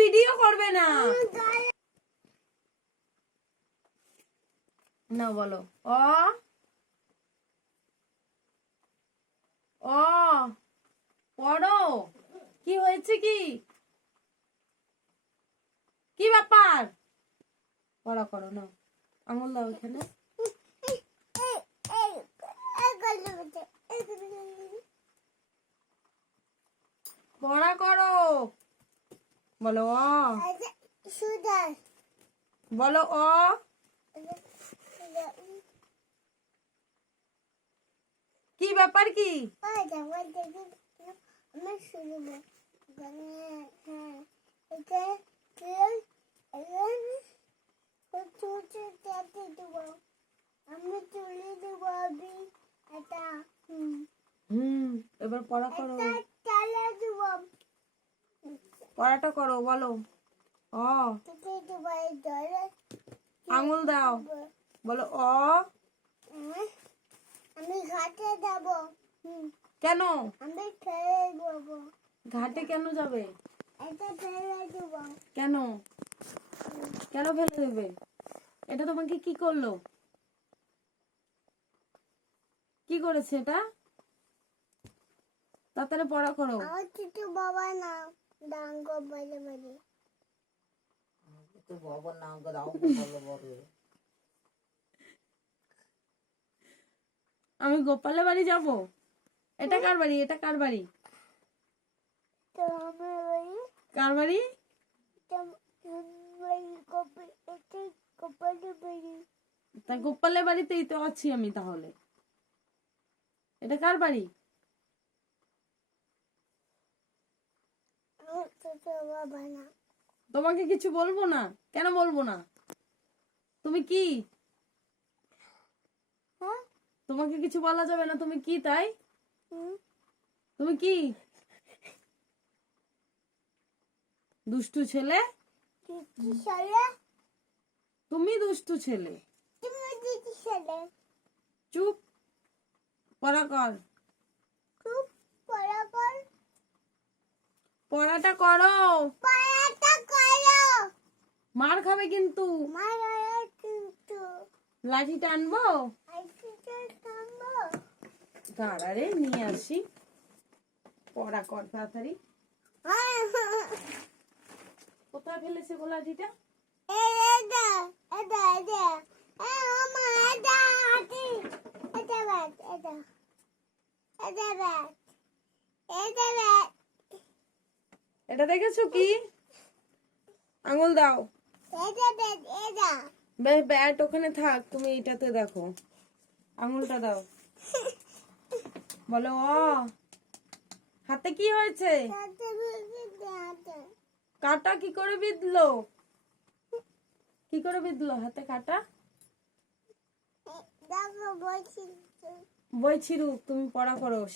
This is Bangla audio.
ভিডিও করবে না। না বলো অ অ পড়ো। কি হয়েছে কি কি ব্যাপার? পড়া করো না, আঙুল দাও এখানে। পড়া করো। বলো অ। বলো অ। কি ব্যাপার কি? এবার পড়া করো, পড়াটা করো। বলো অ। আঙুল দাও। বলো অ। আমি ঘাটে যাব। কেন? আমি ফেলে দেব। ঘাটে কেন যাবে? এটা ফেলে দেব। কেন? কেন ফেলে দেবে? এটা তোমাকে কি করলো? কি করেছে এটা? তাড়াতাড়ি পড়া করো। আমার ছোট বাবা না ডাঙ্গ বলে বলে। তো বাবার নাম করে দাও বলো বলো। আমি গোপালের বাড়ি যাব? এটা কার বাড়ি? এটা কার বাড়ি? তো আমার বাড়ি কার বাড়ি? কপালের বাড়ি। তা গোপালের বাড়িতেই তো আছি আমি তাহলে। এটা কার বাড়ি? আমার ছোট বাবা না। তোমাকে কিছু বলবো না? কেন বলবো না? তুমি কি? হ্যাঁ? তোমাকে কিছু বলা যাবে না? তুমি কি তাই? হুম? তুমি কি? দুষ্টু ছেলে? কি ছেলে? তুমি দুষ্টু ছেলে। তুমি দিদি ছেলে। চুপ, পড়া কর। খুব পড়া কর। পড়াটা করো। পড়াটা করো। মার খাবে কিন্তু। মারা কিন্তু লাঠিটা আনবো? আইসিতে থামবো। দাঁড়া রে, নিয়ে আসি। পড়া কর তাড়াতাড়ি। কোথায় ফেলেছে গো লাঠিটা? এটা এটা এটা আমা এটা হাতি এটা ব্যাট এটা এটা ব্যাট এটা ব্যাট। এটা দেখেছো কি? আঙুল দাও। এটা ব্যাট এটা ব্যাট ওখানে থাক, তুমি এইটাতে দেখো। আঙুলটা দাও। বলো অ। হাতে কি হয়েছে? হাতে বিঁধে হাতে কাটা কি করে বিঁধলো? কি করে বিঁধলো হাতে কাটা? দেখো বলছি বই ছিড়ুক, তুমি পড়া করো।